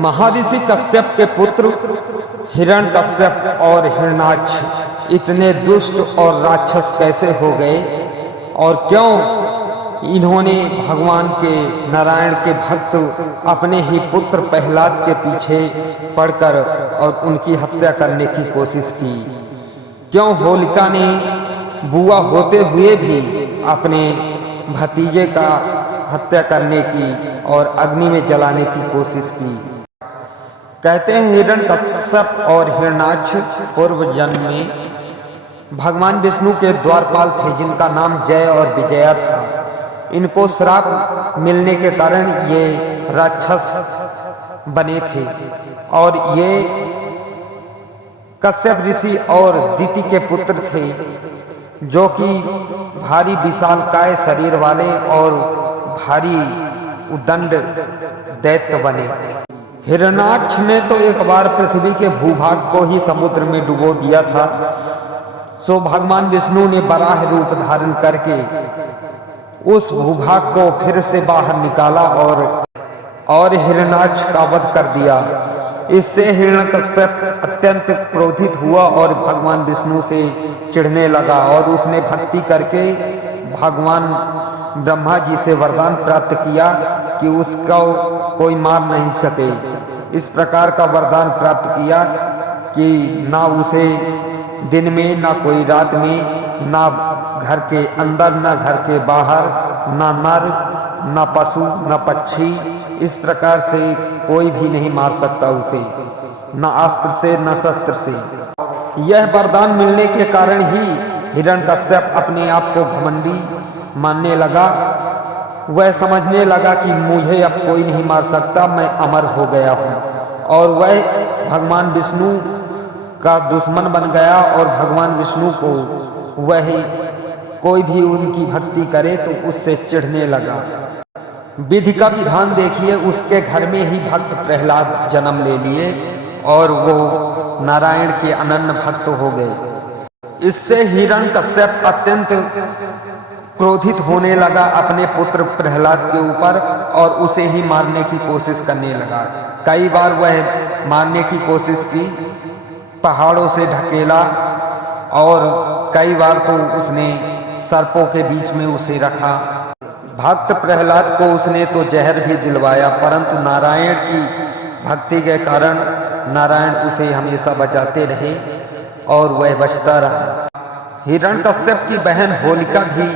महर्षि कश्यप के पुत्र हिरण्यकश्यप और हिरण्याक्ष इतने दुष्ट और राक्षस कैसे हो गए, और क्यों इन्होंने भगवान के नारायण के भक्त अपने ही पुत्र प्रहलाद के पीछे पड़कर और उनकी हत्या करने की कोशिश की। क्यों होलिका ने बुआ होते हुए भी अपने भतीजे का हत्या करने की और अग्नि में जलाने की कोशिश की। कहते हैं हिरण्यकश्यप और हिरण्याक्ष पूर्व जन्म में भगवान विष्णु के द्वारपाल थे, जिनका नाम जय और विजया था। इनको श्राप मिलने के कारण ये राक्षस बने थे, और ये कश्यप ऋषि और दिति के पुत्र थे, जो कि भारी विशालकाय शरीर वाले और भारी उदंड दैत्य बने। हिरण्याक्ष ने तो एक बार पृथ्वी के भूभाग को ही समुद्र में डुबो दिया था, सो भगवान विष्णु ने वराह रूप धारण करके उस भूभाग को फिर से बाहर निकाला और हिरण्याक्ष का वध कर दिया। इससे हिरण्यकश्यप अत्यंत क्रोधित हुआ और भगवान विष्णु से चिढ़ने लगा, और उसने भक्ति करके भगवान ब्रह्मा जी से वरदान प्राप्त किया कि उसको कोई मार नहीं सके। इस प्रकार का वरदान प्राप्त किया कि ना उसे दिन में, ना कोई रात में, ना घर के अंदर, ना घर के बाहर, ना नर, ना पशु, ना पक्षी, इस प्रकार से कोई भी नहीं मार सकता उसे, ना अस्त्र से, ना शस्त्र से। यह वरदान मिलने के कारण ही हिरण्यकश्यप अपने आप को घमंडी मानने लगा। वह समझने लगा कि मुझे अब कोई नहीं मार सकता, मैं अमर हो गया हूँ, और वह भगवान विष्णु का दुश्मन बन गया। और भगवान विष्णु को वह कोई भी उनकी भक्ति करे तो उससे चिढ़ने लगा। विधि का विधान देखिए, उसके घर में ही भक्त प्रहलाद जन्म ले लिए और वो नारायण के अनन्य भक्त हो गए। इससे हिरण्यकश्यप अत्यंत क्रोधित होने लगा अपने पुत्र प्रहलाद के ऊपर, और उसे ही मारने की कोशिश करने लगा। कई बार वह मारने की कोशिश की, पहाड़ों से ढकेला, और कई बार तो उसने सर्पों के बीच में उसे रखा। भक्त प्रहलाद को उसने तो जहर भी दिलवाया, परंतु नारायण की भक्ति के कारण नारायण उसे हमेशा बचाते रहे और वह बचता रहा। हिरण्यकश्यप की बहन होलिका भी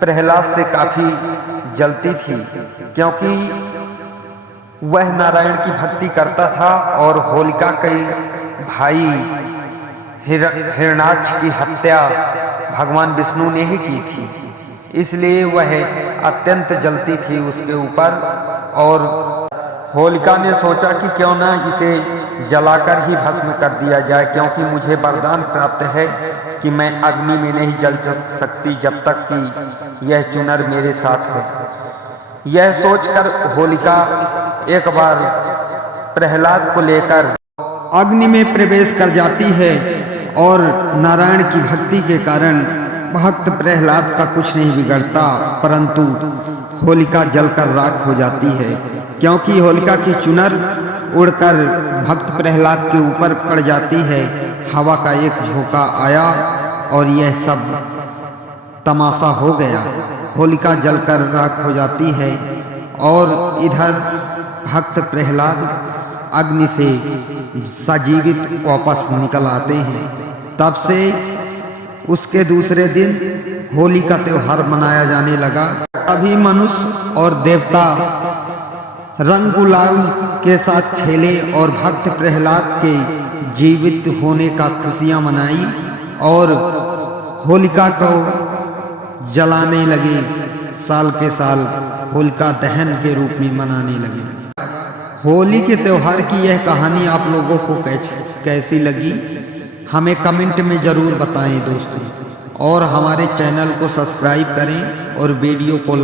प्रहलाद से काफी जलती थी, क्योंकि वह नारायण की भक्ति करता था, और होलिका के भाई हिरण्याक्ष की हत्या भगवान विष्णु ने ही की थी, इसलिए वह अत्यंत जलती थी उसके ऊपर। और होलिका ने सोचा कि क्यों ना इसे जलाकर ही भस्म कर दिया जाए, क्योंकि मुझे वरदान प्राप्त है कि मैं अग्नि में नहीं जल सकती जब तक कि यह चुनर मेरे साथ है। यह सोचकर होलिका एक बार प्रहलाद को लेकर अग्नि में प्रवेश कर जाती है, और नारायण की भक्ति के कारण भक्त प्रहलाद का कुछ नहीं बिगड़ता, परंतु होलिका जलकर राख हो जाती है, क्योंकि होलिका की चुनर उड़कर भक्त प्रहलाद के ऊपर पड़ जाती है। हवा का एक झोंका आया और यह सब तमाशा हो गया। होलिका जलकर राख हो जाती है, और इधर भक्त प्रहलाद अग्नि से सजीवित वापस निकल आते हैं। तब से उसके दूसरे दिन होली का त्योहार मनाया जाने लगा। अभी मनुष्य और देवता रंग गुलाल के साथ खेले और भक्त प्रहलाद के जीवित होने का खुशियां मनाई, और होलिका को जलाने लगे। साल के साल होलिका दहन के रूप में मनाने लगे। होली के त्योहार की यह कहानी आप लोगों को कैसी लगी, हमें कमेंट में ज़रूर बताएं दोस्तों, और हमारे चैनल को सब्सक्राइब करें और वीडियो को